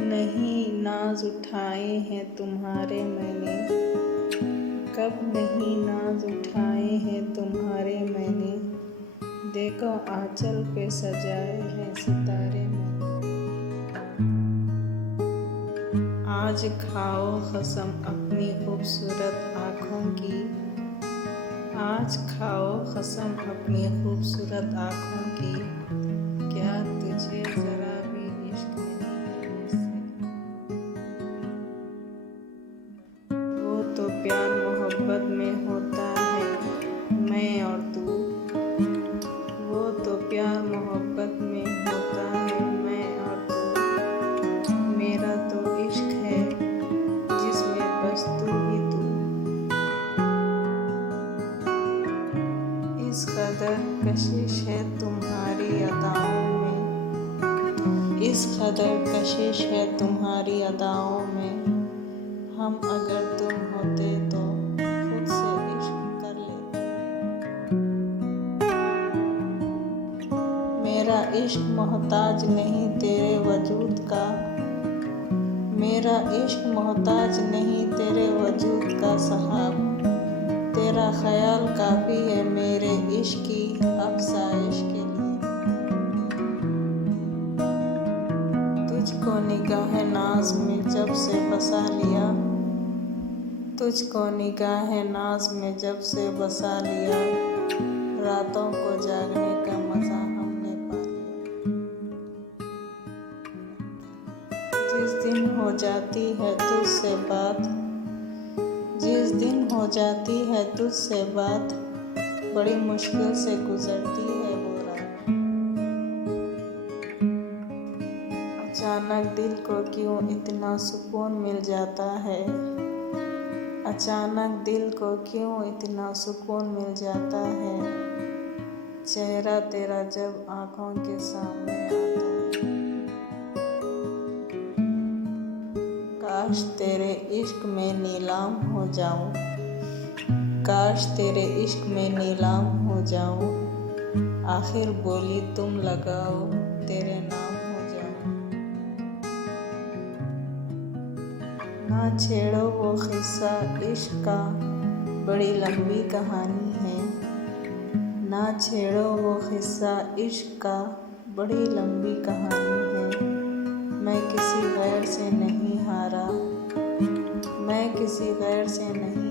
नहीं नाज उठाए हैं तुम्हारे मैंने, कब नहीं नाज उठाए हैं तुम्हारे मैंने। देखो आंचल पे सजाए हैं सितारे मैंने। आज खाओ कसम अपनी खूबसूरत आँखों की, आज खाओ कसम अपनी खूबसूरत आँखों की। क्या तुझे जरा भी इश्क नहीं है मुझसे? वो तो प्यार मोहब्बत में होता है मैं और तू, वो तो प्यार मोहब्बत में होता है मैं और तू। मेरा तो इश्क है जिसमें बस तू ही तू। इस कदर कशिश है तुम्हारी अदाओं में, इस कदर कशिश है तुम्हारी अदाओं में। हम अगर तुम होते तो खुद से इश्क कर लेते। मेरा इश्क मोहताज नहीं तेरे वजूद का, मेरा इश्क मोहताज नहीं तेरे वजूद का साहब। तेरा ख्याल काफ़ी है मेरे इश्क की अफसाइश के लिए। तुझको निगाह नाज में जब से बसा लिया, तुझको निगाह नाज में जब से बसा लिया। रातों को जागने का मज़ा हमने पा लिया। जिस दिन हो जाती है तुझसे बात, जिस दिन हो जाती है तुझसे बात, बड़ी मुश्किल से गुजरती है वो रात। अचानक दिल को क्यों इतना सुकून मिल जाता है, अचानक दिल को क्यों इतना सुकून मिल जाता है। चेहरा तेरा जब आँखों के सामने आता है। काश तेरे इश्क में नीलाम हो जाऊं, काश तेरे इश्क में नीलाम हो जाऊं। आखिर बोली तुम लगाओ तेरे नाम हो जाऊं। ना छेड़ो वो किस्सा इश्क का, बड़ी लंबी कहानी है। ना छेड़ो वो किस्सा इश्क का, बड़ी लंबी कहानी है। मैं किसी गैर से नहीं हारा, मैं किसी गैर से नहीं